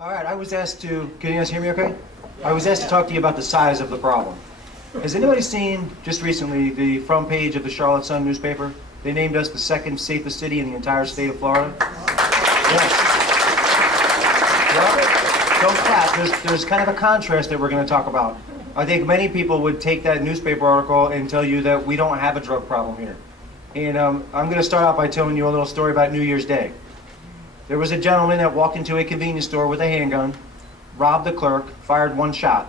All right, I was asked to, can you guys hear me okay? I was asked to talk to you about the size of the problem. Has anybody seen, just recently, the front page of the Charlotte Sun newspaper? They named us the second safest city in the entire state of Florida. Yes. Well, don't clap. There's kind of a contrast that we're going to talk about. I think many people would take that newspaper article and tell you that we don't have a drug problem here. And I'm going to start out by telling you a little story about New Year's Day. There was a gentleman that walked into a convenience store with a handgun, robbed the clerk, fired one shot.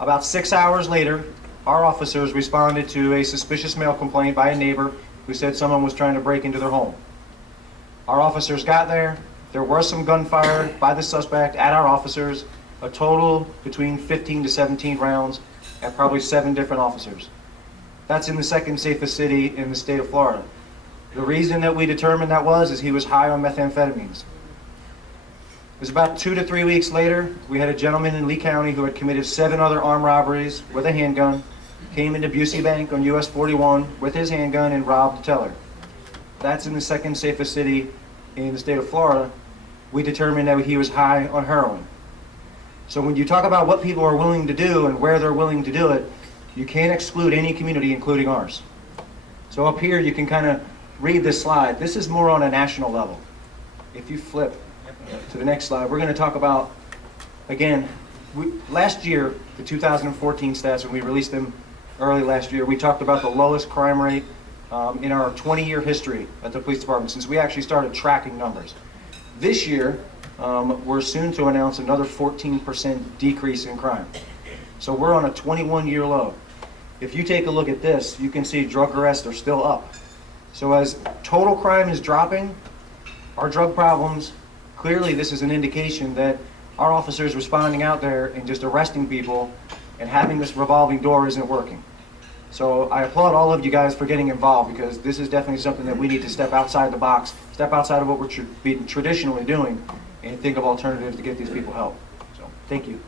About 6 hours later, our officers responded to a suspicious mail complaint by a neighbor who said someone was trying to break into their home. Our officers got there. There was some gunfire by the suspect at our officers, a total between 15 to 17 rounds at probably 7 different officers. That's in the second safest city in the state of Florida. The reason that we determined that is he was high on methamphetamines. It was about 2 to 3 weeks later, we had a gentleman in Lee County who had committed 7 other armed robberies with a handgun, came into Busey Bank on US 41 with his handgun and robbed the teller. That's in the second safest city in the state of Florida. We determined that he was high on heroin. So when you talk about what people are willing to do and where they're willing to do it, you can't exclude any community, including ours. So up here you can kind of read this slide. This is more on a national level. If you flip to the next slide, we're going to talk about, again, last year, the 2014 stats, when we released them early last year, we talked about the lowest crime rate in our 20-year history at the police department since we actually started tracking numbers. This year, we're soon to announce another 14% decrease in crime. So we're on a 21-year low. If you take a look at this, you can see drug arrests are still up. So as total crime is dropping, our drug problems, clearly this is an indication that our officers responding out there and just arresting people and having this revolving door isn't working. So I applaud all of you guys for getting involved, because this is definitely something that we need to step outside the box, step outside of what we're been traditionally doing, and think of alternatives to get these people help. So thank you.